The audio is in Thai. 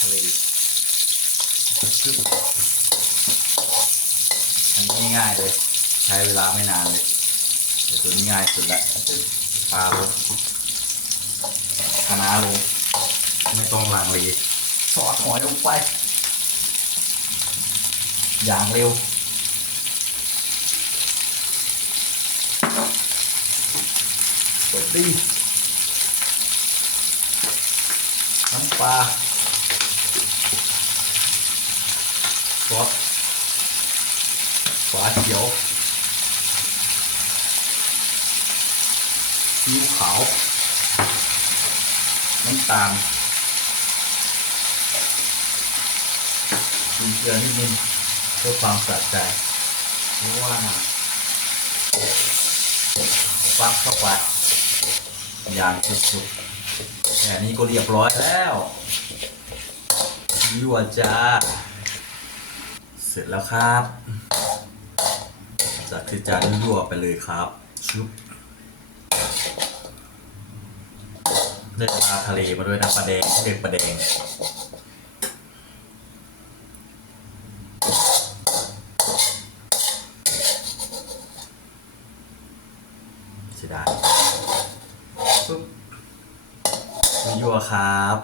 ทะเลปึ๊บอันนี้ง่ายๆเลย ใช้เวลาไม่นานเลยแต่ตัวนี้ง่ายสุดละปึ๊บปลาลงคะน้าลงไม่ต้องลังเลสอดหอยลงไป อย่างเร็วกดดีน้ำปลา ซอสฝาเขียวซีอิ๊วขาว น้ำตาลกินเกลือนิดนึงเพื่อความสะใจเพราะว่าฟักเข้าไปอย่างสุดๆแค่นี้ก็เรียบร้อยแล้วยั่วจ้า เสร็จแล้วครับ จากที่จานยั่วไปเลยครับชุบได้ปลาทะเลมาด้วยนะปลาแดงเรียกปลาแดงเสียดายปุ๊บยั่วครับ